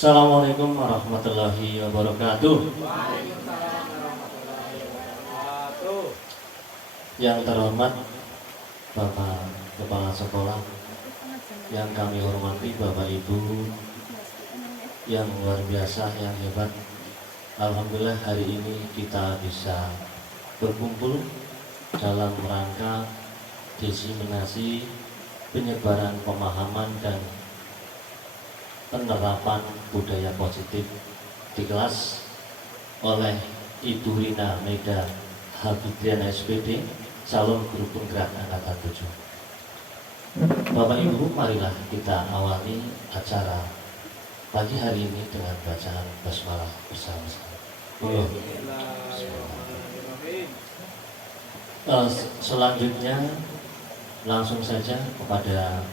Assalamualaikum warahmatullahi wabarakatuh. Yang terhormat Bapak Kepala Sekolah, yang kami hormati Bapak Ibu yang luar biasa, yang hebat. Alhamdulillah hari ini kita bisa berkumpul dalam rangka diseminasi penyebaran pemahaman dan penerapan budaya positif di kelas oleh Ibu Rina Maida Hafidriana SPD, calon guru penggerak angkatan 7. Bapak Ibu, marilah kita awali acara pagi hari ini dengan bacaan basmalah bersama-sama. Selanjutnya langsung saja kepada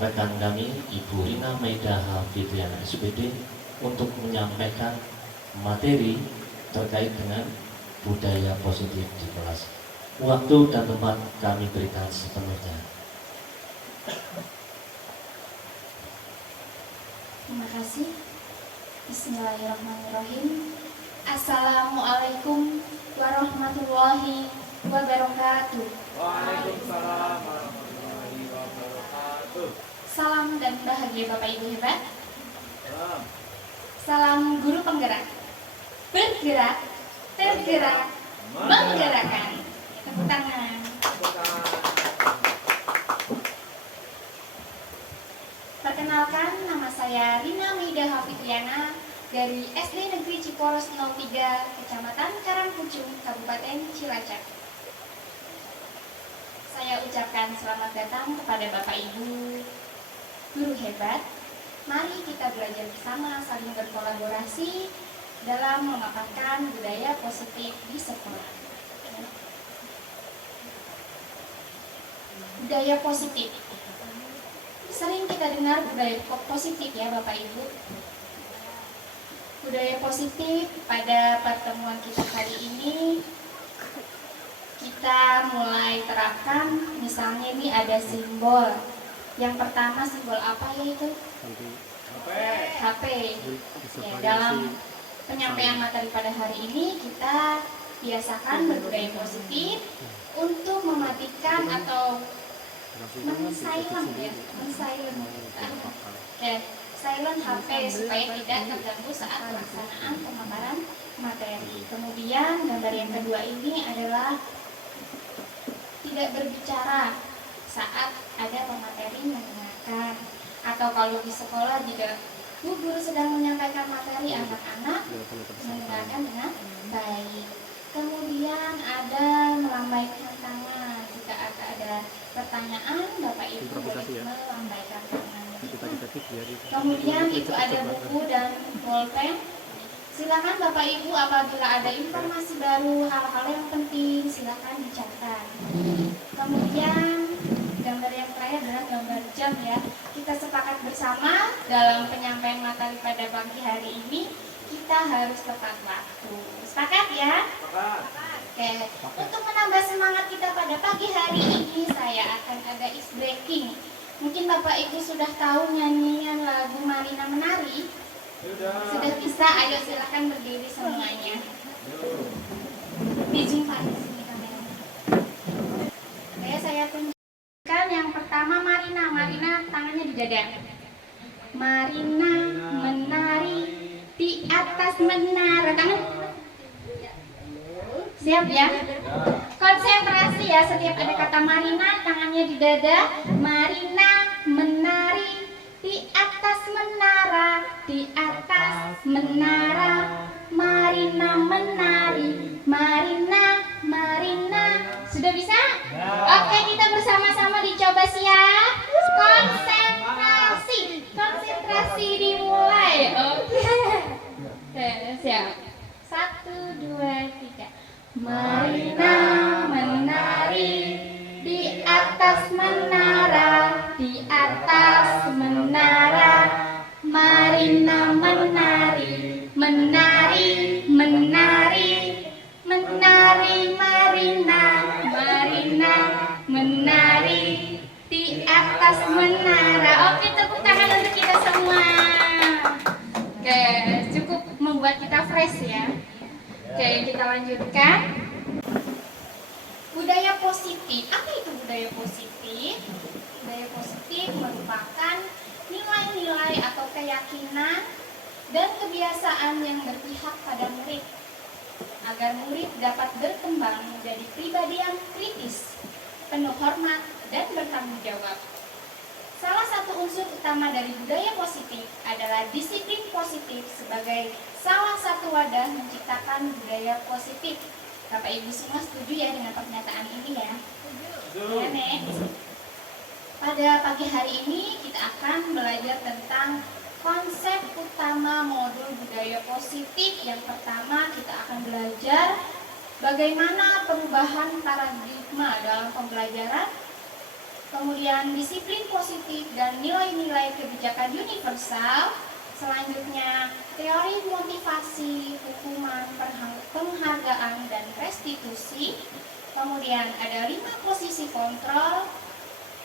rekan kami Ibu Rina Maida Hafidriana SPD untuk menyampaikan materi terkait dengan budaya positif di kelas. Waktu dan tempat kami berikan sepenuhnya. Terima kasih. Bismillahirrahmanirrahim. Assalamualaikum warahmatullahi wabarakatuh. Waalaikumsalam warahmatullahi wabarakatuh. Salam dan bahagia Bapak Ibu hebat. Salam. Salam guru penggerak. Bergerak, tergerak, menggerakkan. Tepuk tangan. Perkenalkan, nama saya Rina Maida Hafidriana dari SD Negeri Ciporos 03, Kecamatan Karangpucung, Kabupaten Cilacap. Saya ucapkan selamat datang kepada Bapak Ibu guru hebat. Mari kita belajar bersama, saling berkolaborasi dalam memaparkan budaya positif di sekolah. Budaya positif. Sering kita dengar budaya positif ya Bapak Ibu. Budaya positif pada pertemuan kita kali ini kita mulai terapkan. Misalnya ini ada simbol. Yang pertama simbol apa ya itu? HP. Ya, dalam penyampaian materi pada hari ini kita biasakan berbudaya positif untuk mematikan atau men-silent HP supaya tidak terganggu saat pelaksanaan pemaparan materi. Kemudian gambar yang kedua ini adalah tidak berbicara saat ada pemateri mendengarkan, atau kalau di sekolah jika Bu guru sedang menyampaikan materi, anak-anak mendengarkan dengan baik. Kemudian ada melambaikan tangan jika ada pertanyaan, Bapak Ibu boleh melambaikan tangan. Kemudian itu ada buku dan pulpen. Silakan Bapak Ibu apabila ada informasi baru, hal-hal yang penting silakan dicatat. Kemudian gambar yang terakhir adalah gambar jam ya. Kita sepakat bersama dalam penyampaian materi pada pagi hari ini kita harus tepat waktu. Sepakat ya? Oke. Untuk menambah semangat kita pada pagi hari ini saya akan ada is breaking. Mungkin Bapak Ibu sudah tahu nyanyian lagu Marina Menari. Sudah bisa, ayo silakan berdiri semuanya. Dijumpa di sini kameranya. Oke, saya tunjukkan yang pertama Marina. Marina tangannya di dada. Marina menari di atas menara. Tangan. Siap ya? Konsentrasi ya, setiap ada kata Marina, tangannya di dada. Marina menari di atas menara, di atas menara. Marina menari, Marina, Marina. Sudah bisa? Oke, kita bersama-sama dicoba, siap? Konsentrasi, konsentrasi dimulai. Oke, siap. 1, 2, 3. Marina menari di atas menara, di atas menara. Marina menari, menari, menari, menari. Marina, Marina menari di atas menara. Oke, tepuk tangan untuk kita semua. Oke, kita lanjutkan. Budaya positif. Apa itu budaya positif? Budaya positif merupakan nilai-nilai atau keyakinan dan kebiasaan yang berpihak pada murid agar murid dapat berkembang menjadi pribadi yang kritis, penuh hormat, dan bertanggung jawab. Salah satu unsur utama dari budaya positif adalah disiplin positif sebagai salah satu wadah menciptakan budaya positif. Bapak Ibu semua setuju ya dengan pernyataan ini ya? Ya, next. Pada pagi hari ini kita akan belajar tentang konsep utama modul budaya positif. Yang pertama kita akan belajar bagaimana perubahan paradigma dalam pembelajaran, kemudian disiplin positif dan nilai-nilai kebijakan universal. Selanjutnya teori motivasi, hukuman, penghargaan, dan restitusi. Kemudian ada 5 posisi kontrol.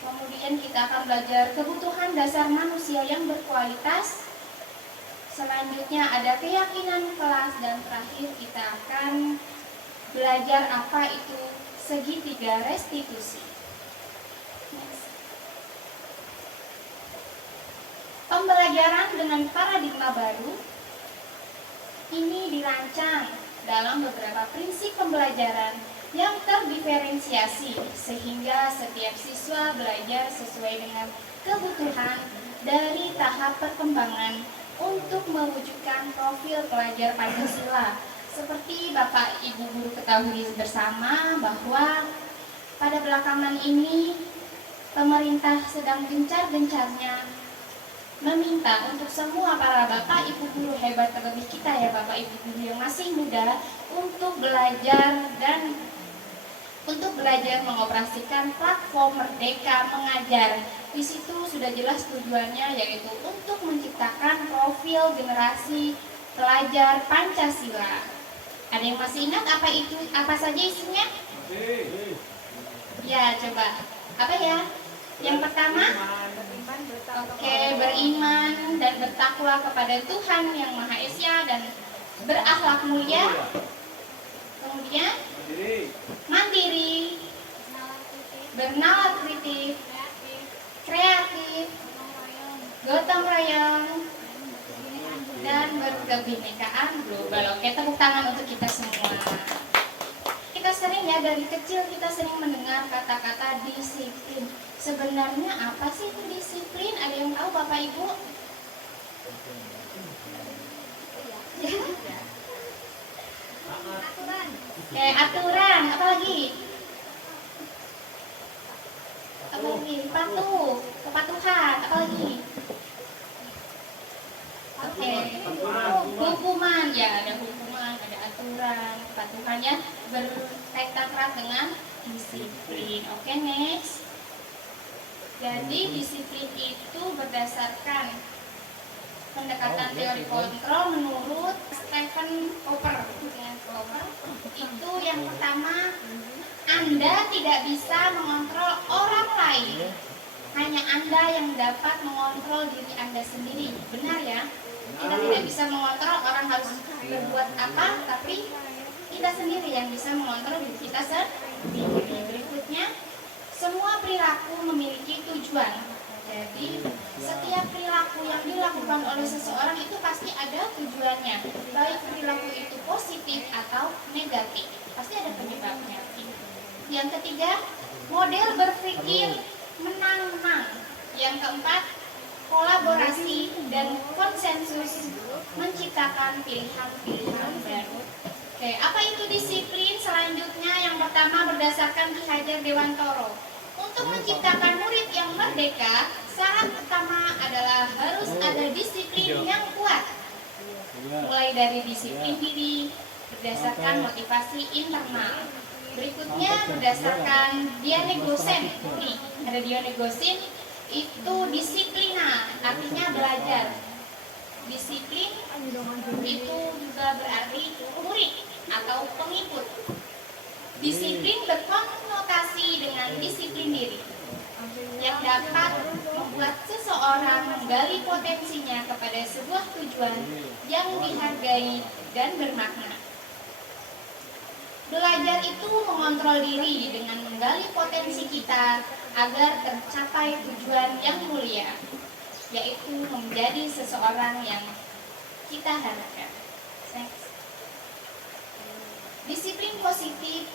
Kemudian kita akan belajar kebutuhan dasar manusia yang berkualitas. Selanjutnya ada keyakinan kelas, dan terakhir kita akan belajar apa itu segitiga restitusi. Pembelajaran dengan paradigma baru ini dirancang dalam beberapa prinsip pembelajaran yang terdiferensiasi sehingga setiap siswa belajar sesuai dengan kebutuhan dari tahap perkembangan untuk mewujudkan profil pelajar Pancasila. Seperti Bapak Ibu guru ketahui bersama bahwa pada belakangan ini pemerintah sedang gencar-gencarnya meminta untuk semua para Bapak Ibu guru hebat, terlebih kita ya Bapak Ibu guru yang masih muda, untuk belajar mengoperasikan platform Merdeka Mengajar. Di situ sudah jelas tujuannya, yaitu untuk menciptakan profil generasi pelajar Pancasila. Ada yang masih ingat apa saja isinya? Ya, coba. Apa ya? Yang pertama, beriman dan bertakwa kepada Tuhan Yang Maha Esa dan berakhlak mulia. Kemudian mandiri, bernalar kritis, kreatif, gotong royong, dan berkebinekaan global. Oke, tepuk tangan untuk kita semua. Kita sering ya, dari kecil kita sering mendengar kata-kata disiplin. Sebenarnya apa sih itu disiplin? Ada yang tahu Bapak Ibu? Aturan. Aturan. Apa lagi? Patuh, kepatuhan. Apa lagi? Hukuman. Ya, ada hukuman, ada aturan. Kepatuhannya berkaitan erat dengan disiplin. Oke, next. Jadi disiplin itu berdasarkan pendekatan teori kontrol menurut Stephen Popper. Itu yang pertama, Anda tidak bisa mengontrol orang lain, hanya Anda yang dapat mengontrol diri Anda sendiri. Benar ya? Kita tidak bisa mengontrol orang harus berbuat apa, tapi kita sendiri yang bisa mengontrol diri kita sendiri. Berikutnya, semua perilaku memiliki tujuan. Jadi, setiap perilaku yang dilakukan oleh seseorang itu pasti ada tujuannya. Baik perilaku itu positif atau negatif, pasti ada penyebabnya. Yang ketiga, model berpikir menang-menang. Yang keempat, kolaborasi dan konsensus menciptakan pilihan-pilihan baru. Oke, apa itu disiplin? Selanjutnya yang pertama berdasarkan Ki Hajar Dewantoro. Untuk menciptakan murid yang merdeka, syarat utama adalah harus ada disiplin yang kuat. Mulai dari disiplin diri, berdasarkan motivasi internal. Berikutnya berdasarkan Dianegosen. Nih, ada Dianegosen, itu disiplina, artinya belajar. Disiplin itu juga berarti murid atau pengikut. Disiplin berkonotasi dengan disiplin diri yang dapat membuat seseorang menggali potensinya kepada sebuah tujuan yang dihargai dan bermakna. Belajar itu mengontrol diri dengan menggali potensi kita agar tercapai tujuan yang mulia, yaitu menjadi seseorang yang kita harapkan. Next. Disiplin positif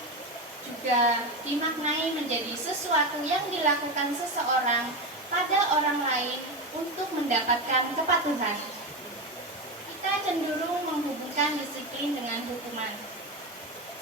juga dimaknai menjadi sesuatu yang dilakukan seseorang pada orang lain untuk mendapatkan kepatuhan. Kita cenderung menghubungkan disiplin dengan hukuman.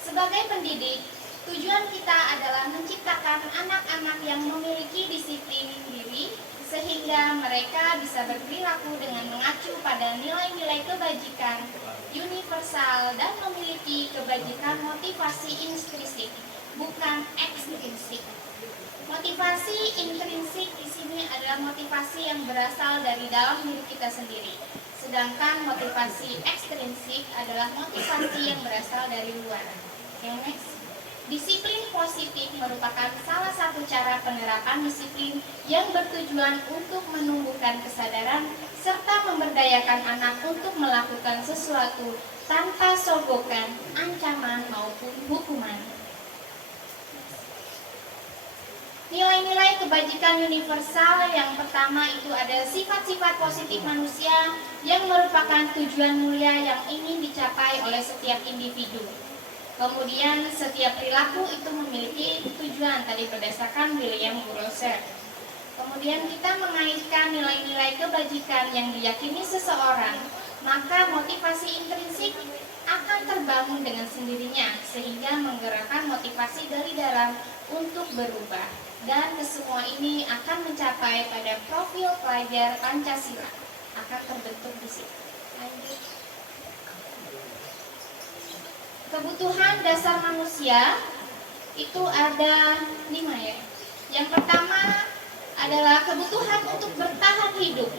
Sebagai pendidik, tujuan kita adalah menciptakan anak-anak yang memiliki disiplin diri sehingga mereka bisa berperilaku dengan mengacu pada nilai-nilai kebajikan universal dan memiliki kebajikan motivasi intrinsik, bukan ekstrinsik. Motivasi intrinsik di sini adalah motivasi yang berasal dari dalam diri kita sendiri. Sedangkan motivasi ekstrinsik adalah motivasi yang berasal dari luar. Yang next. Disiplin positif merupakan salah satu cara penerapan disiplin yang bertujuan untuk menumbuhkan kesadaran serta memberdayakan anak untuk melakukan sesuatu tanpa sogokan, ancaman maupun hukuman. Nilai-nilai kebajikan universal yang pertama itu ada sifat-sifat positif manusia yang merupakan tujuan mulia yang ingin dicapai oleh setiap individu. Kemudian setiap perilaku itu memiliki tujuan tadi berdasarkan William Burroughs. Kemudian kita mengaitkan nilai-nilai kebajikan yang diyakini seseorang, maka motivasi intrinsik akan terbangun dengan sendirinya sehingga menggerakkan motivasi dari dalam untuk berubah. Dan kesemua ini akan mencapai pada profil pelajar Pancasila akan terbentuk di situ. Lanjut. Kebutuhan dasar manusia itu ada 5 ya. Yang pertama adalah kebutuhan untuk bertahan hidup.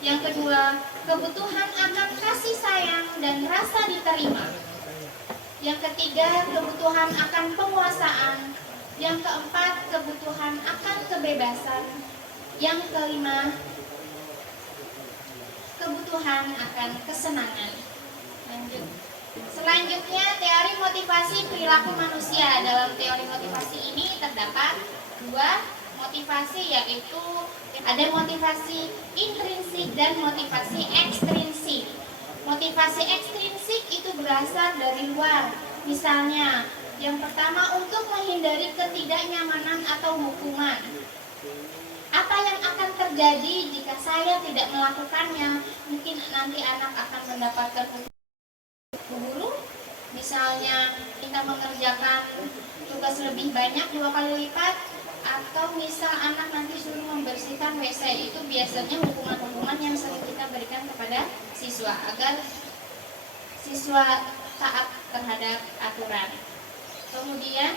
Yang kedua, kebutuhan akan kasih sayang dan rasa diterima. Yang ketiga, kebutuhan akan penguasaan. Yang keempat, kebutuhan akan kebebasan. Yang kelima, kebutuhan akan kesenangan. Lanjut. Selanjutnya, teori motivasi perilaku manusia. Dalam teori motivasi ini terdapat 2 motivasi, yaitu ada motivasi intrinsik dan motivasi ekstrinsik. Motivasi ekstrinsik itu berasal dari luar. Misalnya, yang pertama untuk menghindari ketidaknyamanan atau hukuman. Apa yang akan terjadi jika saya tidak melakukannya? Mungkin nanti anak akan mendapatkan guru, misalnya kita mengerjakan tugas lebih banyak 2 kali lipat, atau misal anak nanti suruh membersihkan WC. Itu biasanya hukuman-hukuman yang sering kita berikan kepada siswa agar siswa taat terhadap aturan. Kemudian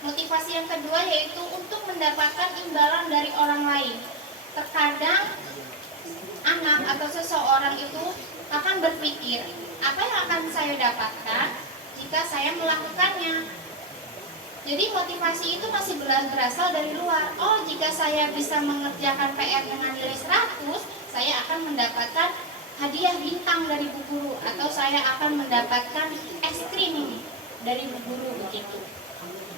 motivasi yang kedua yaitu untuk mendapatkan imbalan dari orang lain. Terkadang anak atau seseorang itu akan berpikir, apa yang akan saya dapatkan jika saya melakukannya? Jadi motivasi itu masih berasal dari luar. Oh, jika saya bisa mengerjakan PR dengan nilai 100, saya akan mendapatkan hadiah bintang dari bu guru, atau saya akan mendapatkan es krim dari bu guru, begitu.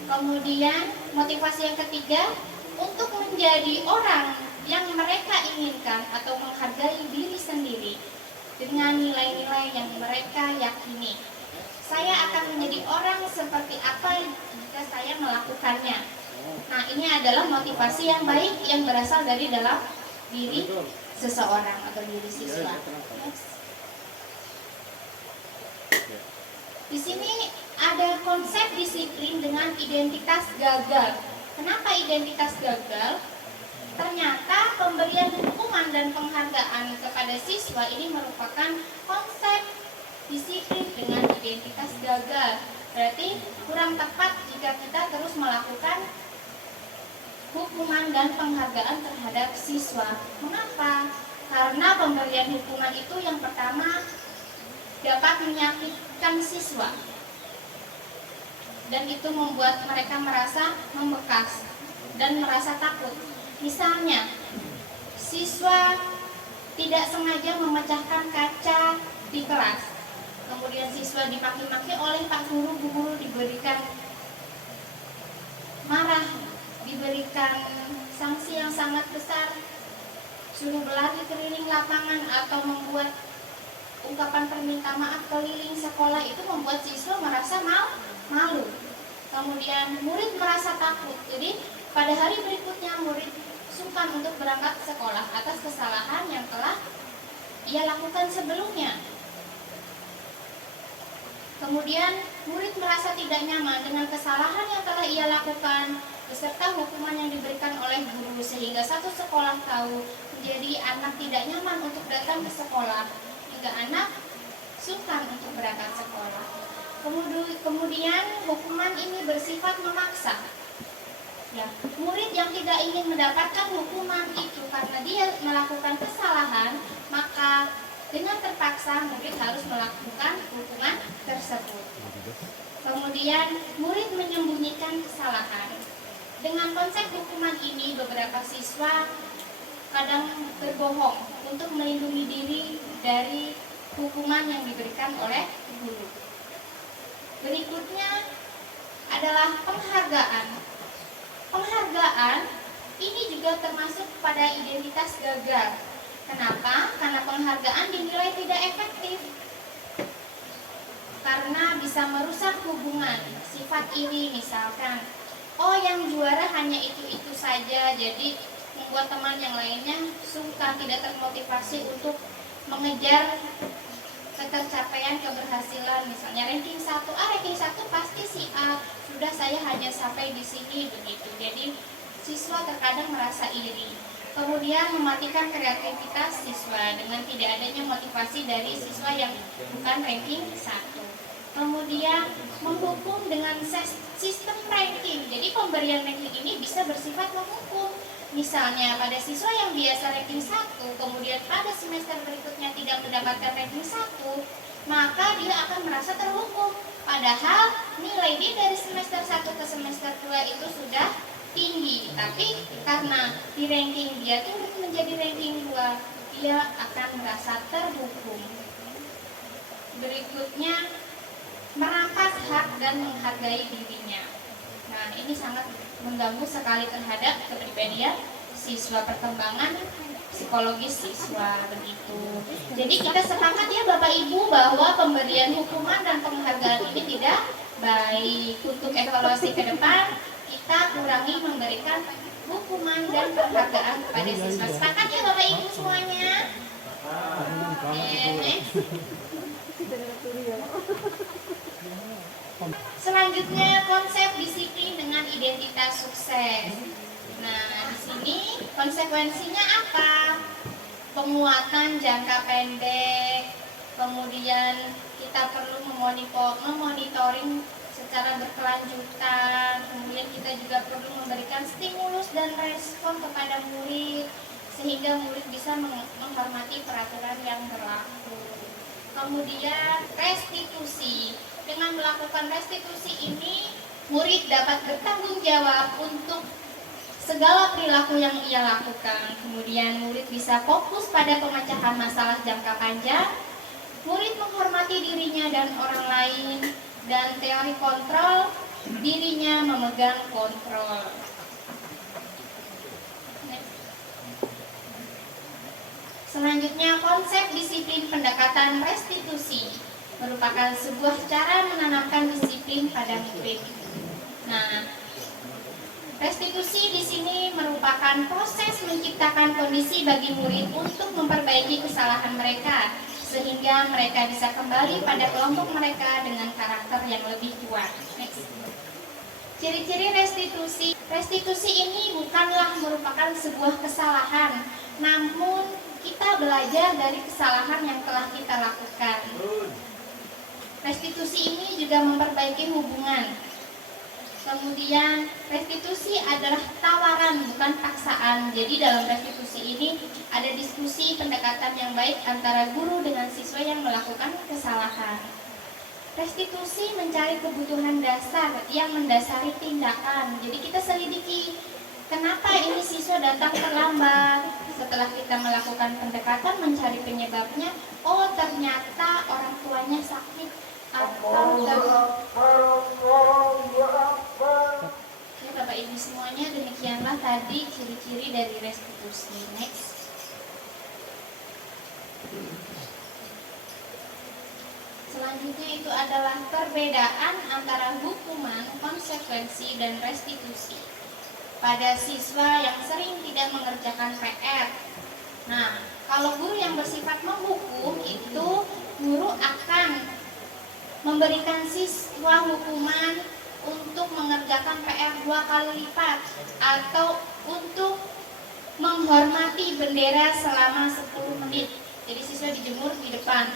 Kemudian motivasi yang ketiga untuk menjadi orang yang mereka inginkan atau menghargai diri sendiri dengan nilai-nilai yang mereka yakini. Saya akan menjadi orang seperti apa jika saya melakukannya. Nah, ini adalah motivasi yang baik yang berasal dari dalam diri seseorang atau diri siswa. Di sini ada konsep disiplin dengan identitas gagal. Kenapa identitas gagal? Ternyata pemberian hukuman dan penghargaan kepada siswa ini merupakan konsep disiplin dengan identitas gagal. Berarti kurang tepat jika kita terus melakukan hukuman dan penghargaan terhadap siswa. Mengapa? Karena pemberian hukuman itu yang pertama dapat menyakitkan siswa, dan itu membuat mereka merasa membekas dan merasa takut. Misalnya, siswa tidak sengaja memecahkan kaca di kelas, kemudian siswa dimaki-maki oleh pak guru, bu diberikan marah, diberikan sanksi yang sangat besar, suruh berlari keliling lapangan atau membuat ungkapan perminta maaf keliling sekolah, itu membuat siswa merasa malu. Kemudian murid merasa takut. Jadi pada hari berikutnya murid sungkan untuk berangkat ke sekolah atas kesalahan yang telah ia lakukan sebelumnya. Kemudian murid merasa tidak nyaman dengan kesalahan yang telah ia lakukan beserta hukuman yang diberikan oleh guru, sehingga satu sekolah tahu menjadi anak tidak nyaman untuk datang ke sekolah, hingga anak sungkan untuk berangkat sekolah. Kemudian hukuman ini bersifat memaksa. Ya, murid yang tidak ingin mendapatkan hukuman itu karena dia melakukan kesalahan, maka dengan terpaksa murid harus melakukan hukuman tersebut. Kemudian murid menyembunyikan kesalahan. Dengan konsep hukuman ini, beberapa siswa kadang berbohong untuk melindungi diri dari hukuman yang diberikan oleh guru. Berikutnya adalah penghargaan. Penghargaan ini juga termasuk pada identitas gagal. Kenapa? Karena penghargaan dinilai tidak efektif. Karena bisa merusak hubungan, sifat iri misalkan. Oh, yang juara hanya itu-itu saja, jadi membuat teman yang lainnya sungkan, tidak termotivasi untuk mengejar ketercapaian keberhasilan. Misalnya ranking 1, ranking 1 pasti si A, sudah saya hanya sampai di sini begitu. Jadi siswa terkadang merasa iri. Kemudian mematikan kreativitas siswa dengan tidak adanya motivasi dari siswa yang bukan ranking 1. Kemudian menghukum dengan sistem ranking. Jadi pemberian ranking ini bisa bersifat menghukum. Misalnya pada siswa yang biasa ranking 1, kemudian pada semester berikutnya tidak mendapatkan ranking 1, maka dia akan merasa terhukum. Padahal nilai dia dari semester 1 ke semester 2 itu sudah tinggi, tapi karena di ranking dia turun menjadi ranking 2, dia akan merasa terhukum. Berikutnya, merampas hak dan menghargai dirinya. Nah, ini sangat mengganggu sekali terhadap kepribadian siswa, perkembangan psikologis siswa begitu. Jadi kita sepakat ya Bapak Ibu bahwa pemberian hukuman dan penghargaan ini tidak baik. Untuk evaluasi ke depan, kita kurangi memberikan hukuman dan penghargaan kepada siswa. Sepakat ya Bapak Ibu semuanya? Next. Selanjutnya, konsep disiplin dengan identitas sukses. Nah, di sini konsekuensinya apa? Penguatan jangka pendek. Kemudian kita perlu memonitoring secara berkelanjutan. Kemudian kita juga perlu memberikan stimulus dan respon kepada murid sehingga murid bisa menghormati peraturan yang berlaku. Kemudian restitusi. Dengan melakukan restitusi ini, murid dapat bertanggung jawab untuk segala perilaku yang ia lakukan. Kemudian murid bisa fokus pada pemecahan masalah jangka panjang. Murid menghormati dirinya dan orang lain, dan teori kontrol, dirinya memegang kontrol. Selanjutnya, konsep disiplin pendekatan restitusi merupakan sebuah cara menanamkan disiplin pada murid. Nah, restitusi di sini merupakan proses menciptakan kondisi bagi murid untuk memperbaiki kesalahan mereka, sehingga mereka bisa kembali pada kelompok mereka dengan karakter yang lebih kuat. Next. Ciri-ciri restitusi. Restitusi ini bukanlah merupakan sebuah kesalahan, namun kita belajar dari kesalahan yang telah kita lakukan. Restitusi ini juga memperbaiki hubungan. Kemudian restitusi adalah tawaran, bukan paksaan. Jadi dalam restitusi ini ada diskusi pendekatan yang baik antara guru dengan siswa yang melakukan kesalahan. Restitusi mencari kebutuhan dasar yang mendasari tindakan. Jadi kita selidiki kenapa ini siswa datang terlambat. Setelah kita melakukan pendekatan mencari penyebabnya, oh ternyata orang tuanya sakit atau tadi ciri-ciri dari restitusi. Next. Selanjutnya itu adalah perbedaan antara hukuman, konsekuensi, dan restitusi pada siswa yang sering tidak mengerjakan PR. Nah, kalau guru yang bersifat menghukum itu guru akan memberikan siswa hukuman untuk mengerjakan PR 2 kali lipat atau untuk menghormati bendera selama 10 menit. Jadi siswa dijemur di depan.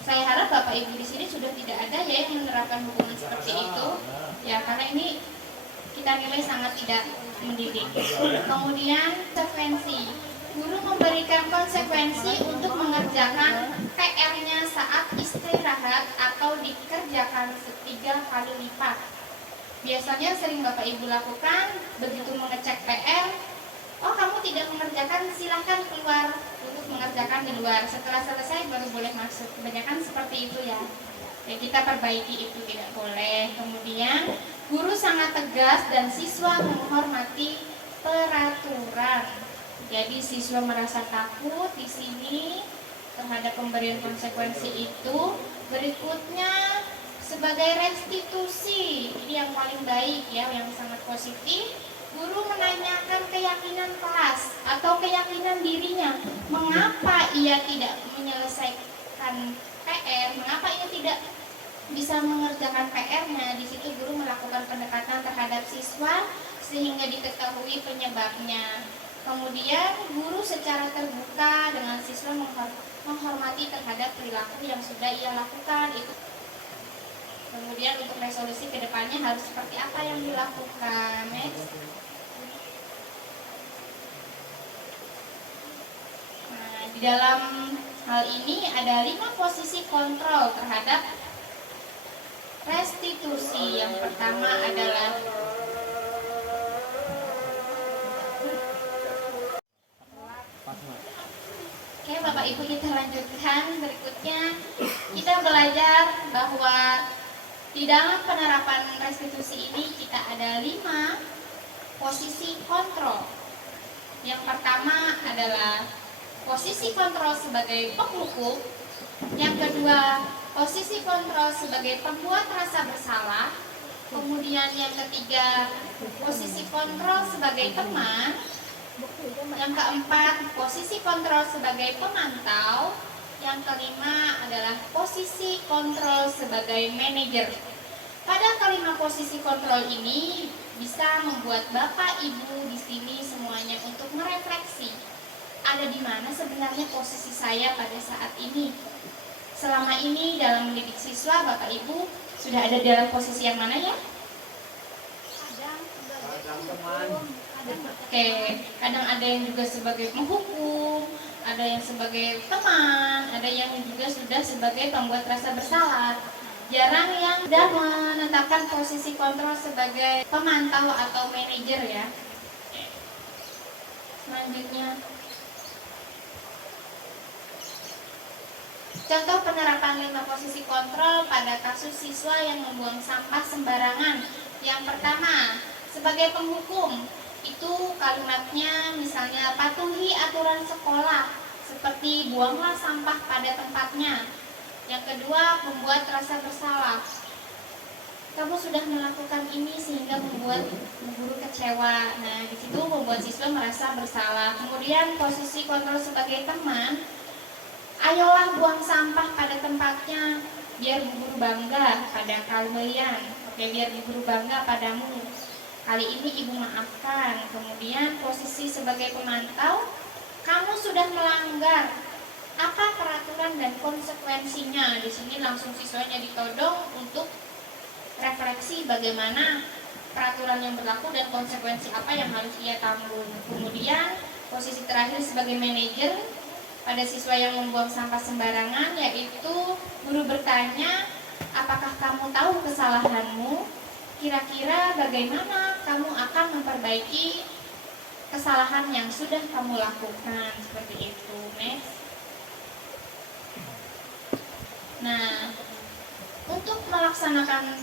Saya harap Bapak Ibu di sini sudah tidak ada ya yang menerapkan hukuman seperti itu. Ya, karena ini kita nilai sangat tidak mendidik. Kemudian konsekuensi. Guru memberikan konsekuensi untuk mengerjakan PR-nya saat istirahat atau dikerjakan 3 kali lipat. Biasanya sering Bapak Ibu lakukan, begitu mengecek PR, oh kamu tidak mengerjakan, silahkan keluar untuk mengerjakan di luar. Setelah selesai baru boleh masuk. Kebanyakan seperti itu ya. Ya, kita perbaiki itu, tidak boleh. Kemudian guru sangat tegas dan siswa menghormati peraturan. Jadi siswa merasa takut di sini terhadap pemberian konsekuensi itu. Berikutnya sebagai restitusi, ini yang paling baik ya, yang sangat positif. Guru menanyakan keyakinan kelas atau keyakinan dirinya, mengapa ia tidak menyelesaikan PR, mengapa ia tidak bisa mengerjakan PR-nya. Di situ guru melakukan pendekatan terhadap siswa sehingga diketahui penyebabnya. Kemudian guru secara terbuka dengan siswa menghormati terhadap perilaku yang sudah ia lakukan itu. Kemudian untuk resolusi kedepannya harus seperti apa yang dilakukan. Next. Nah, di dalam hal ini ada 5 posisi kontrol terhadap restitusi. Yang pertama adalah oke, Bapak Ibu, kita lanjutkan. Berikutnya kita belajar bahwa di dalam penerapan restitusi ini kita ada 5 posisi kontrol. Yang pertama adalah posisi kontrol sebagai penghukum. Yang kedua, posisi kontrol sebagai pembuat rasa bersalah. Kemudian yang ketiga, posisi kontrol sebagai teman. Yang keempat, posisi kontrol sebagai pemantau. Yang kelima adalah posisi kontrol sebagai manajer. Pada kelima posisi kontrol ini bisa membuat Bapak Ibu di sini semuanya untuk merefleksi. Ada di mana sebenarnya posisi saya pada saat ini? Selama ini dalam mendidik siswa, Bapak Ibu sudah ada dalam posisi yang mana ya? Oke, kadang ada yang juga sebagai penghukum, ada yang sebagai teman, ada yang juga sudah sebagai pembuat rasa bersalah. Jarang yang sudah menetapkan posisi kontrol sebagai pemantau atau manajer ya. Selanjutnya, contoh penerapan 5 posisi kontrol pada kasus siswa yang membuang sampah sembarangan. Yang pertama, sebagai penghukum, itu kalimatnya misalnya patuhi aturan sekolah, seperti buanglah sampah pada tempatnya. Yang kedua, membuat rasa bersalah. Kamu sudah melakukan ini sehingga membuat guru kecewa. Nah, di situ membuat siswa merasa bersalah. Kemudian posisi kontrol sebagai teman, ayolah buang sampah pada tempatnya, biar bu guru bangga pada kalian. Oke, biar bu guru bangga padamu. Kali ini ibu maafkan. Kemudian posisi sebagai pemantau, kamu sudah melanggar. Apa peraturan dan konsekuensinya? Di sini langsung siswanya ditodong untuk refleksi bagaimana peraturan yang berlaku dan konsekuensi apa yang harus ia tanggung. Kemudian posisi terakhir sebagai manajer pada siswa yang membuang sampah sembarangan, yaitu guru bertanya, apakah kamu tahu kesalahanmu? Kira-kira bagaimana kamu akan memperbaiki kesalahan yang sudah kamu lakukan? Seperti itu. Next. Nah, untuk melaksanakan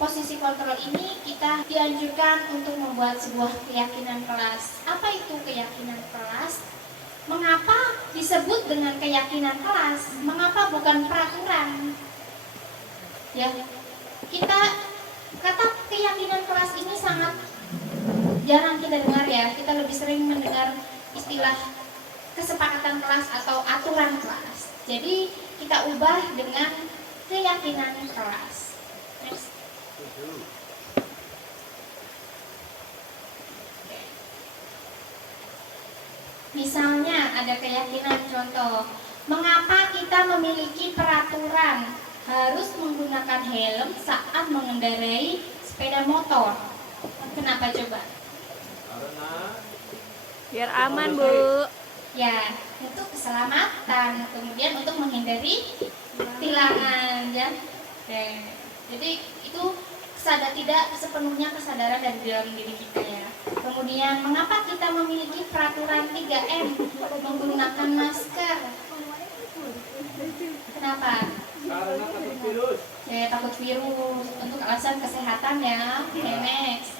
posisi kontrol ini kita dianjurkan untuk membuat sebuah keyakinan kelas. Apa itu keyakinan kelas? Mengapa disebut dengan keyakinan kelas? Mengapa bukan peraturan? Ya, kita kata keyakinan kelas ini sangat jarang kita dengar ya. Kita lebih sering mendengar istilah kesepakatan kelas atau aturan kelas. Jadi kita ubah dengan keyakinan kelas. Next. Misalnya ada keyakinan contoh, mengapa kita memiliki peraturan harus menggunakan helm saat mengendarai sepeda motor? Kenapa coba? Karena Biar aman, Bu. Ya, untuk keselamatan, kemudian untuk menghindari tilangan, ya. Oke. Jadi itu tidak sepenuhnya kesadaran dari dalam diri kita ya. Kemudian mengapa kita memiliki peraturan 3M menggunakan masker? Kenapa? karena takut virus. Ya, takut virus untuk alasan kesehatan ya. Oke, next.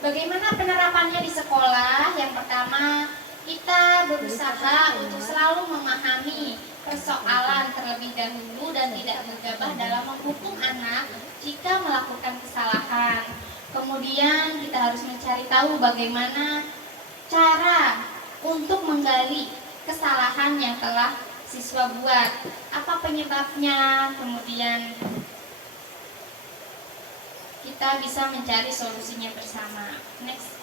Bagaimana penerapannya di sekolah? Yang pertama, kita berusaha untuk selalu memahami persoalan terlebih dahulu dan tidak gegabah dalam menghukum anak jika melakukan kesalahan. Kemudian kita harus mencari tahu bagaimana cara untuk menggali kesalahan yang telah siswa buat, apa penyebabnya, kemudian kita bisa mencari solusinya bersama. Next.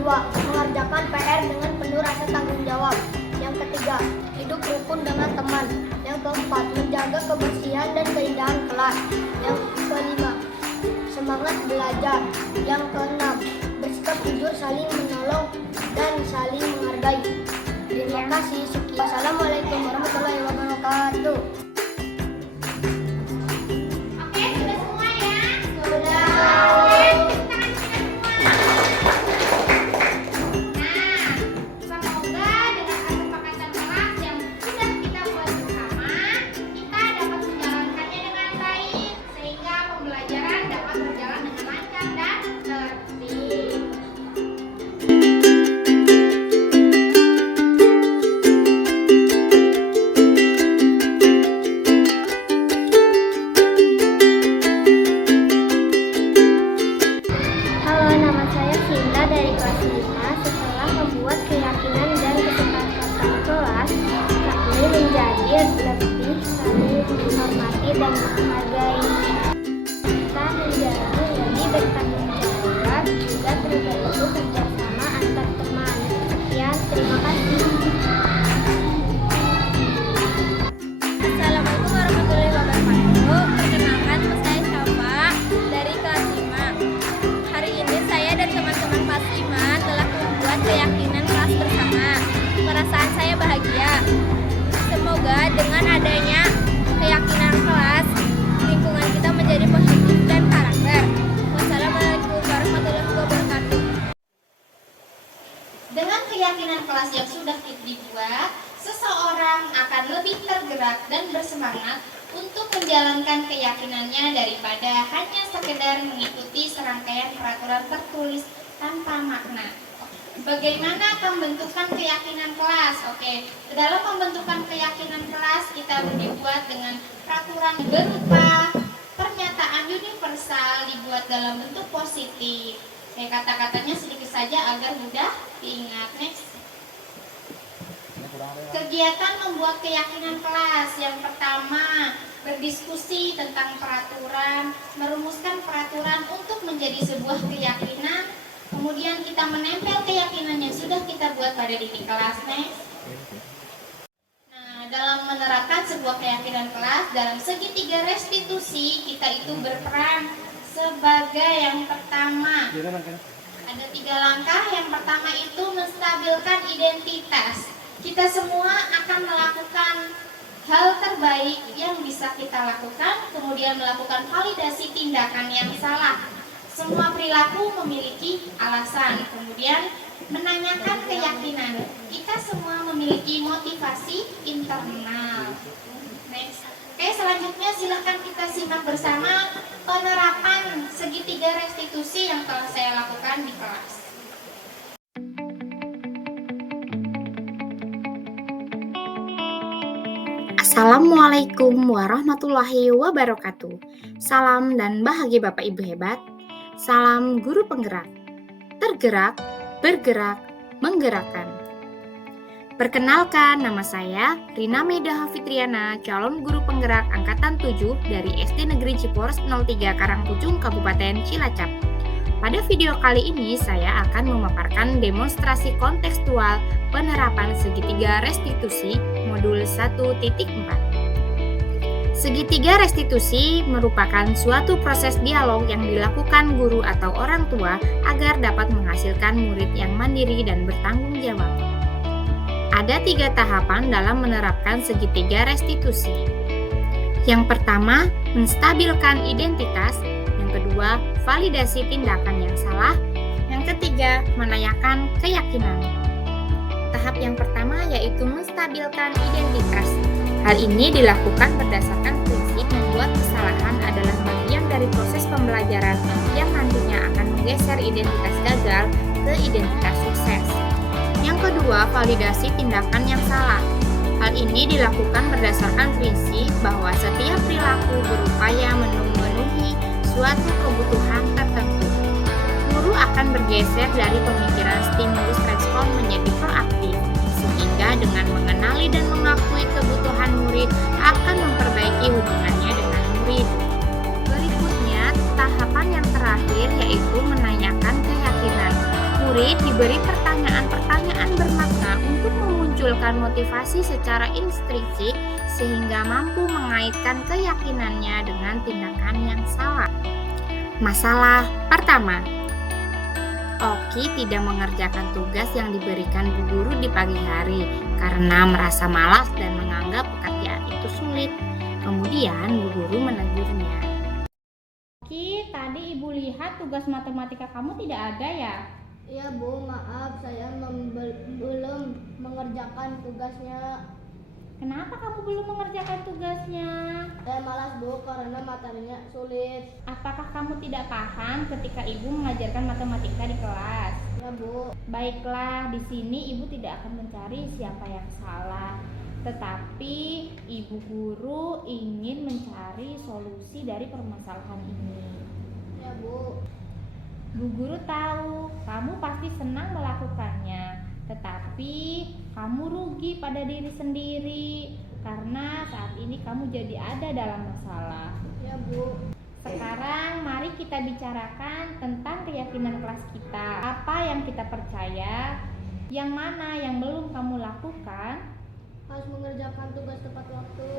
kedua, mengerjakan PR dengan penuh rasa tanggung jawab. Yang ketiga, hidup rukun dengan teman. Yang keempat, menjaga kebersihan dan keindahan kelas. Yang kelima, semangat belajar. Yang keenam, bersikap jujur, saling menolong dan saling menghargai. Terima kasih. Sekian. Wassalamualaikum warahmatullahi wabarakatuh. Oke, sudah semua ya? Sudah. Semoga dengan kesepakatan kelas yang sudah kita buat bersama, kita dapat menjalankannya dengan baik, sehingga pembelajaran dapat berjalan dengan lancar dan tertib. setelah membuat keyakinan dan kesepakatan kelas, kami menjadi lebih saling menghormati dan menghargai. Kita menjadi lebih bertanggung jawab, juga terbantu kerjasama antar teman. Sekian, terima kasih. Assalamualaikum warahmatullahi wabarakatuh. Perkenalkan, saya Syafa dari kelas 5. Hari ini saya dan teman-teman kelas 5 telah membuat keyakinan kelas bersama. Perasaan saya bahagia. Semoga dengan adanya keyakinan kelas, lingkungan kita menjadi positif dan karakter. Wassalamualaikum warahmatullahi wabarakatuh. Dengan keyakinan kelas yang sudah dibuat, seseorang akan lebih tergerak dan bersemangat untuk menjalankan keyakinannya daripada hanya sekedar mengikuti serangkaian peraturan tertulis tanpa makna. Bagaimana pembentukan keyakinan kelas? Oke, dalam pembentukan keyakinan kelas kita dibuat dengan peraturan berupa pernyataan universal dibuat dalam bentuk positif. Kata-katanya sedikit saja agar mudah diingat. Next. Kegiatan membuat keyakinan kelas. Yang pertama, berdiskusi tentang peraturan, merumuskan peraturan untuk menjadi sebuah keyakinan. Kemudian kita menempel keyakinan yang sudah kita buat pada dinding kelas. Next. Nah, dalam menerapkan sebuah keyakinan kelas, dalam segitiga restitusi kita itu berperan sebagai yang pertama. Ada 3 langkah. Yang pertama itu menstabilkan identitas. Kita semua akan melakukan hal terbaik yang bisa kita lakukan, kemudian melakukan validasi tindakan yang salah. Semua perilaku memiliki alasan, kemudian menanyakan keyakinan. Kita semua memiliki motivasi internal. Next. Oke, selanjutnya silahkan kita simak bersama penerapan segitiga restitusi yang telah saya lakukan di kelas. Assalamualaikum warahmatullahi wabarakatuh. Salam dan bahagia Bapak Ibu hebat. Salam guru penggerak. Tergerak, bergerak, menggerakkan. Perkenalkan, nama saya Rina Meda Hafitriana, calon guru penggerak angkatan 7 dari SD Negeri Cipors 03 Karangpucung, Kabupaten Cilacap. Pada video kali ini saya akan memaparkan demonstrasi kontekstual penerapan segitiga restitusi modul 1.4. Segitiga restitusi merupakan suatu proses dialog yang dilakukan guru atau orang tua agar dapat menghasilkan murid yang mandiri dan bertanggung jawab. Ada 3 tahapan dalam menerapkan segitiga restitusi. Yang pertama, menstabilkan identitas. Yang kedua, validasi tindakan yang salah. Yang ketiga, menanyakan keyakinan. Tahap yang pertama yaitu menstabilkan identitas. Hal ini dilakukan berdasarkan prinsip membuat kesalahan adalah bagian dari proses pembelajaran yang nantinya akan menggeser identitas gagal ke identitas sukses. Yang kedua, validasi tindakan yang salah. Hal ini dilakukan berdasarkan prinsip bahwa setiap perilaku berupaya memenuhi suatu kebutuhan tertentu. Guru akan bergeser dari pemikiran stimulus respon menjadi proaktif, sehingga dengan mengenali dan mengakui kebutuhan murid akan memperbaiki hubungannya dengan murid. Berikutnya, tahapan yang terakhir yaitu menanyakan keyakinan. Murid diberi pertanyaan-pertanyaan bermakna untuk memunculkan motivasi secara intrinsik sehingga mampu mengaitkan keyakinannya dengan tindakan yang salah. Masalah pertama, Oki tidak mengerjakan tugas yang diberikan Bu Guru di pagi hari karena merasa malas dan menganggap pekerjaan itu sulit. Kemudian Bu Guru menegurnya. Oki, tadi Ibu lihat tugas matematika kamu tidak ada ya? Iya Bu, maaf saya belum mengerjakan tugasnya. Kenapa kamu belum mengerjakan tugasnya? Saya malas Bu karena materinya sulit. Apakah kamu tidak paham ketika Ibu mengajarkan matematika di kelas? Ya Bu. Baiklah, di sini Ibu tidak akan mencari siapa yang salah, tetapi Ibu Guru ingin mencari solusi dari permasalahan ini. Ya Bu. Bu guru tahu kamu pasti senang melakukannya, tetapi kamu rugi pada diri sendiri karena saat ini kamu jadi ada dalam masalah. Ya, Bu. Sekarang mari kita bicarakan tentang keyakinan kelas kita. Apa yang kita percaya, yang mana yang belum kamu lakukan. Harus mengerjakan tugas tepat waktu.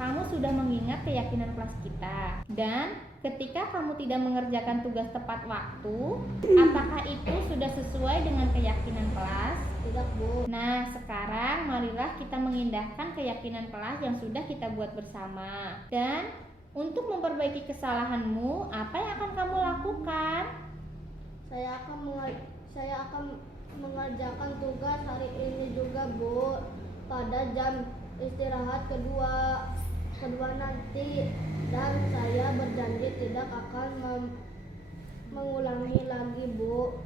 Kamu sudah mengingat keyakinan kelas kita. Dan ketika kamu tidak mengerjakan tugas tepat waktu, apakah itu sudah sesuai dengan keyakinan kelas? Tidak, Bu. Nah, sekarang marilah kita mengindahkan keyakinan kelas yang sudah kita buat bersama. Dan untuk memperbaiki kesalahanmu, apa yang akan kamu lakukan? Saya akan mengerjakan tugas hari ini juga, Bu. Pada jam istirahat kedua nanti, dan saya berjanji tidak akan mengulangi lagi, Bu.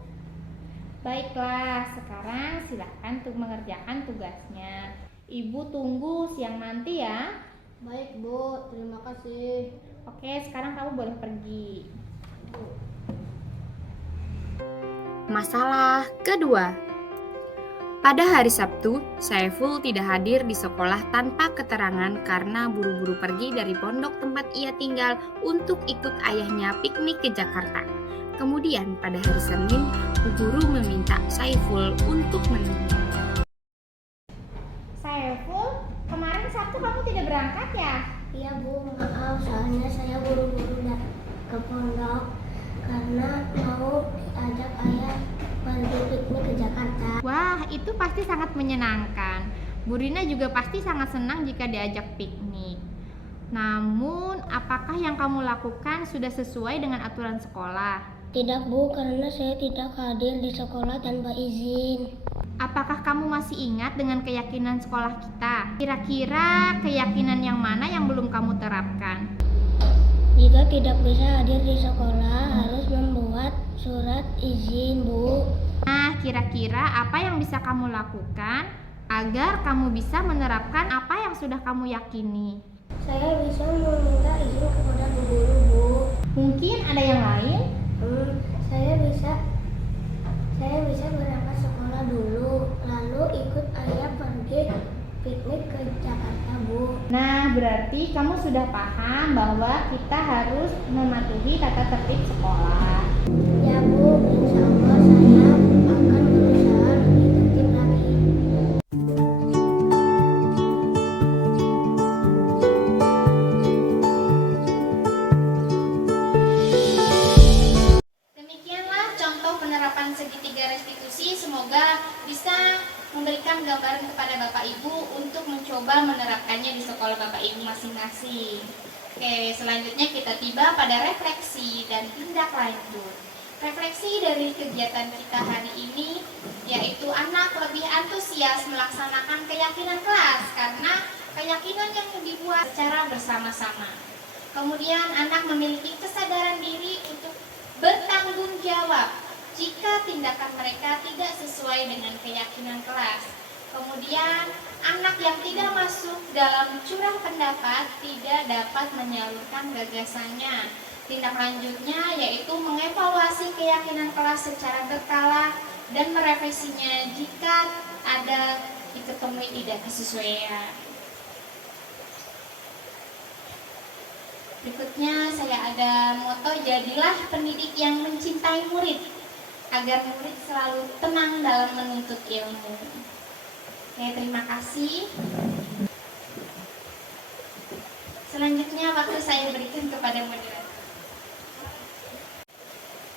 Baiklah, sekarang silakan untuk mengerjakan tugasnya. Ibu tunggu siang nanti ya. Baik, Bu. Terima kasih. Oke, sekarang kamu boleh pergi. Masalah kedua. Pada hari Sabtu, Saiful tidak hadir di sekolah tanpa keterangan karena buru-buru pergi dari pondok tempat ia tinggal untuk ikut ayahnya piknik ke Jakarta. Kemudian pada hari Senin, Bu Guru meminta Saiful untuk menemui. Saiful, kemarin Sabtu kamu tidak berangkat ya? Iya, Bu. Maaf, soalnya saya buru-buru ke pondok karena mau diajak ayah pergi piknik ke Jakarta. Wah, itu pasti sangat menyenangkan. Bu Rina juga pasti sangat senang jika diajak piknik. Namun, apakah yang kamu lakukan sudah sesuai dengan aturan sekolah? Tidak, Bu, karena saya tidak hadir di sekolah tanpa izin. Apakah kamu masih ingat dengan keyakinan sekolah kita? Kira-kira keyakinan yang mana yang belum kamu terapkan? Jika tidak bisa hadir di sekolah, harus membuat surat izin, Bu. Nah, kira-kira apa yang bisa kamu lakukan agar kamu bisa menerapkan apa yang sudah kamu yakini? Saya bisa meminta izin kepada Bu Guru, Bu. Mungkin ada yang lain? Saya bisa berangkat sekolah dulu, lalu ikut ayah pergi piknik ke Jakarta, Bu. Nah, berarti kamu sudah paham bahwa kita harus mematuhi tata tertib sekolah. Ya, Bu, insya Allah saya akan berusaha lebih tertib lagi. Demikianlah contoh penerapan segitiga restitusi. Semoga bisa memberikan gambaran kepada Bapak Ibu untuk mencoba menerapkannya di sekolah Bapak Ibu masing-masing. Oke, selanjutnya kita tiba pada refleksi dan tindak lanjut. Refleksi dari kegiatan kita hari ini yaitu anak lebih antusias melaksanakan keyakinan kelas karena keyakinan yang dibuat secara bersama-sama. Kemudian anak memiliki kesadaran diri untuk bertanggung jawab jika tindakan mereka tidak sesuai dengan keyakinan kelas. Kemudian, anak yang tidak masuk dalam curah pendapat tidak dapat menyalurkan gagasannya. Tindak lanjutnya yaitu mengevaluasi keyakinan kelas secara berkala dan merevisinya jika ada diketemui tidak kesesuaian. Berikutnya saya ada moto, jadilah pendidik yang mencintai murid agar murid selalu tenang dalam menuntut ilmu. Oke, terima kasih. Selanjutnya waktu saya berikan kepada moderator.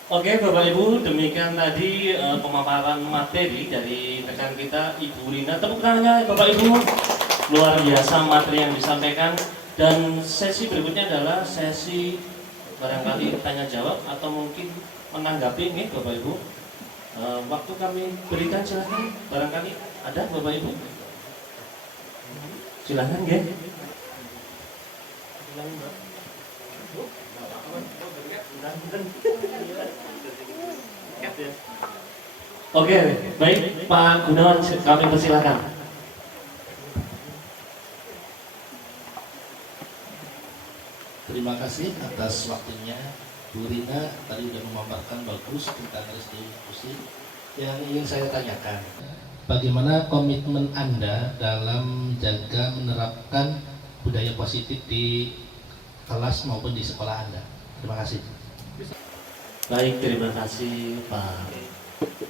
Oke, Bapak Ibu, demikian tadi pemaparan materi dari rekan kita Ibu Rina. Tepuk tangannya Bapak Ibu. Luar biasa materi yang disampaikan. Dan sesi berikutnya adalah sesi barangkali tanya jawab atau mungkin menanggapi nih Bapak Ibu. Waktu kami berikan silahkan, barangkali ada Bapak Ibu. Silahkan ya. Oke, baik Pak Gunawan, kami persilakan. Terima kasih atas waktunya Bu Rina tadi sudah memaparkan bagus tentang restitusi. Yang ingin saya tanyakan, bagaimana komitmen Anda dalam menjaga menerapkan budaya positif di kelas maupun di sekolah Anda? Terima kasih. Baik, terima kasih Pak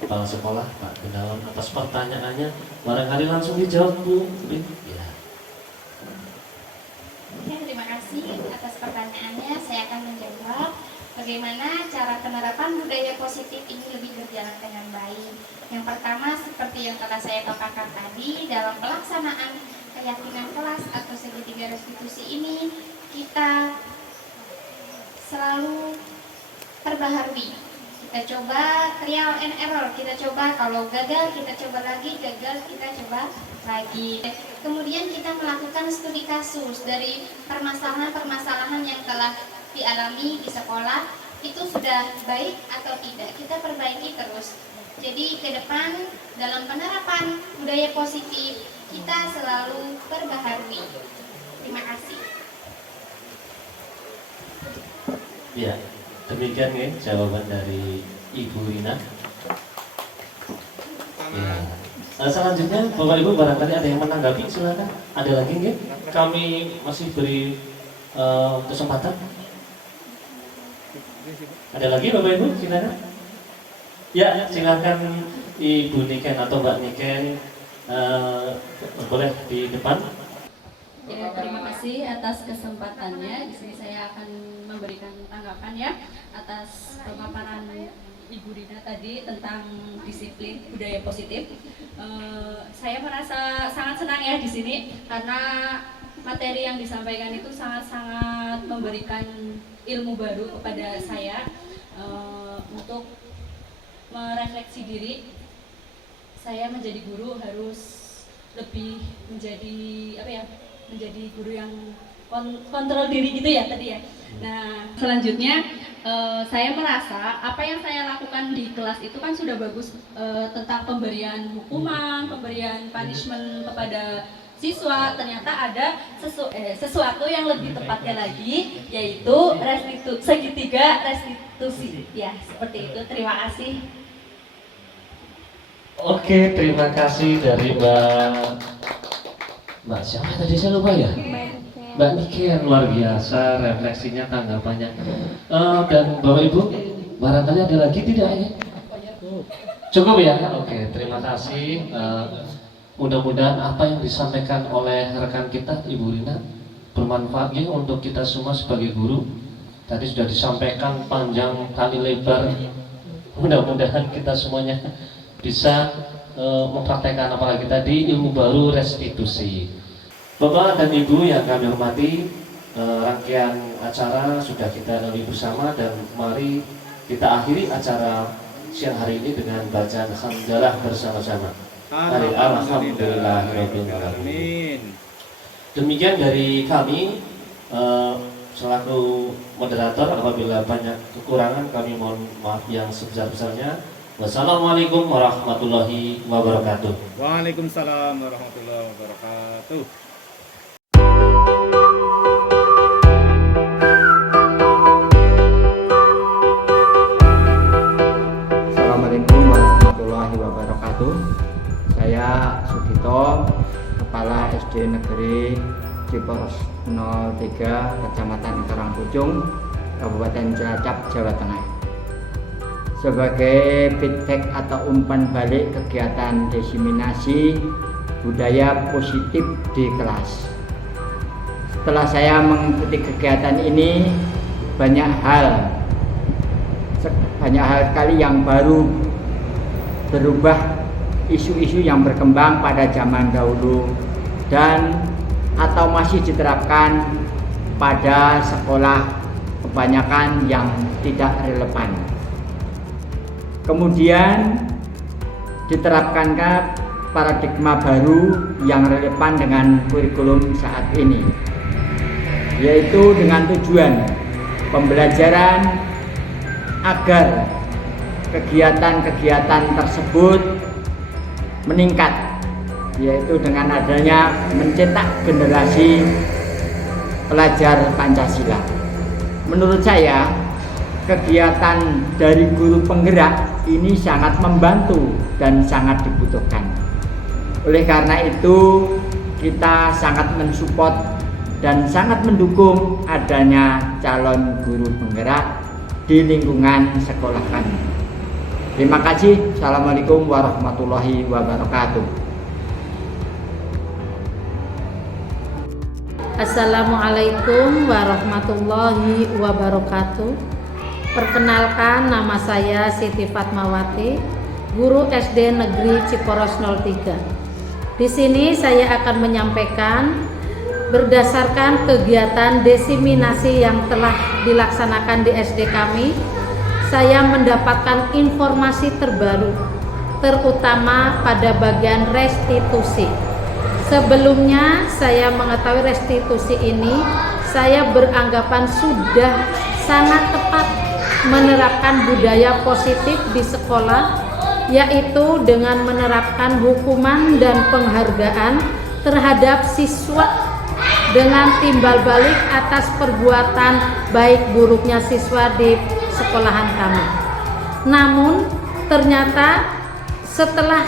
Kepala Sekolah, Pak Gunawan atas pertanyaannya. Barangkali langsung dijawab Bu. Ya. Oke, terima kasih atas pertanyaannya. Saya akan menjawab bagaimana cara penerapan budaya positif ini lebih berjalan dengan baik. Yang pertama, seperti yang telah saya paparkan tadi, dalam pelaksanaan keyakinan kelas atau segitiga restitusi ini, kita selalu perbaharui. Kita coba trial and error, kita coba kalau gagal, kita coba lagi, gagal, kita coba lagi. Kemudian kita melakukan studi kasus dari permasalahan-permasalahan yang telah dialami di sekolah, itu sudah baik atau tidak, kita perbaiki terus. Jadi ke depan dalam penerapan budaya positif kita selalu perbaharui. Terima kasih. Ya, demikian ya jawaban dari Ibu Rina. Ya. Selanjutnya Bapak Ibu barangkali ada yang menanggapi, silakan. Ada lagi nggih? Kami masih beri kesempatan. Ada lagi Bapak Ibu, silakan. Ya, silakan Ibu Niken atau Mbak Niken, boleh di depan. Ya, terima kasih atas kesempatannya. Di sini saya akan memberikan tanggapan ya atas pemaparan Ibu Rina tadi tentang disiplin budaya positif. Saya merasa sangat senang ya di sini karena materi yang disampaikan itu sangat-sangat memberikan ilmu baru kepada saya untuk merefleksi diri. Saya menjadi guru harus lebih menjadi menjadi guru yang kontrol diri gitu ya tadi ya. Nah, selanjutnya saya merasa apa yang saya lakukan di kelas itu kan sudah bagus, tentang pemberian hukuman, pemberian punishment kepada siswa. Ternyata ada sesuatu yang lebih tepatnya lagi, yaitu segitiga restitusi. Ya, seperti itu. Terima kasih. Oke, terima kasih dari Mbak siapa tadi saya lupa ya? Mbak Niken, luar biasa refleksinya, tanggapannya. Dan Bapak Ibu, barangkali ada lagi tidak ya? Cukup ya? Oke, terima kasih. Mudah-mudahan apa yang disampaikan oleh rekan kita Ibu Rina bermanfaat ya untuk kita semua sebagai guru. Tadi sudah disampaikan panjang kali lebar. Mudah-mudahan kita semuanya bisa mempraktekkan apalagi tadi ilmu baru restitusi. Bapak dan Ibu yang kami hormati, rangkaian acara sudah kita lalui bersama dan mari kita akhiri acara siang hari ini dengan bacaan hamdalah bersama-sama. Mari alhamdulillahirabbil alamin. Demikian dari kami selaku moderator, apabila banyak kekurangan kami mohon maaf yang sebesar-besarnya. Wassalamualaikum warahmatullahi wabarakatuh. Waalaikumsalam warahmatullahi wabarakatuh. Assalamualaikum warahmatullahi wabarakatuh. Saya Sugito, Kepala SD Negeri Cipors 03, Kecamatan Karangpucung, Kabupaten Cilacap, Jawa Tengah. Sebagai feedback atau umpan balik kegiatan diseminasi budaya positif di kelas. Setelah saya mengikuti kegiatan ini, banyak hal sekali yang baru berubah, isu-isu yang berkembang pada zaman dahulu dan atau masih diterapkan pada sekolah kebanyakan yang tidak relevan. Kemudian diterapkankah paradigma baru yang relevan dengan kurikulum saat ini, yaitu dengan tujuan pembelajaran agar kegiatan-kegiatan tersebut meningkat, yaitu dengan adanya mencetak generasi pelajar Pancasila. Menurut saya kegiatan dari guru penggerak ini sangat membantu dan sangat dibutuhkan. Oleh karena itu, kita sangat mensupport dan sangat mendukung adanya calon guru penggerak di lingkungan sekolah kami. Terima kasih. Assalamualaikum warahmatullahi wabarakatuh. Assalamualaikum warahmatullahi wabarakatuh. Perkenalkan, nama saya Siti Fatmawati, guru SD Negeri Ciporos 03. Di sini saya akan menyampaikan berdasarkan kegiatan desiminasi yang telah dilaksanakan di SD kami, saya mendapatkan informasi terbaru, terutama pada bagian restitusi. Sebelumnya saya mengetahui restitusi ini, saya beranggapan sudah sangat tepat menerapkan budaya positif di sekolah, yaitu dengan menerapkan hukuman dan penghargaan terhadap siswa dengan timbal balik atas perbuatan baik buruknya siswa di sekolahan kami. Namun ternyata setelah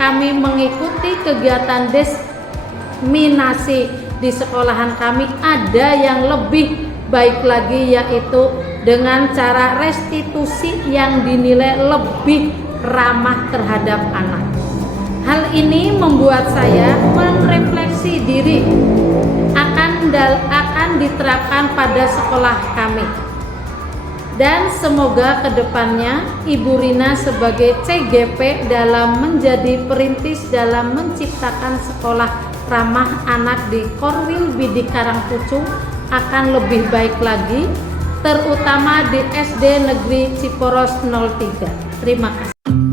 kami mengikuti kegiatan desiminasi di sekolahan kami, ada yang lebih baik lagi, yaitu dengan cara restitusi yang dinilai lebih ramah terhadap anak. Hal ini membuat saya merefleksi diri akan diterapkan pada sekolah kami. Dan semoga kedepannya Ibu Rina sebagai CGP dalam menjadi perintis dalam menciptakan sekolah ramah anak di Korwil Bidik Karangpucung akan lebih baik lagi, terutama di SD Negeri Ciporos 03. Terima kasih.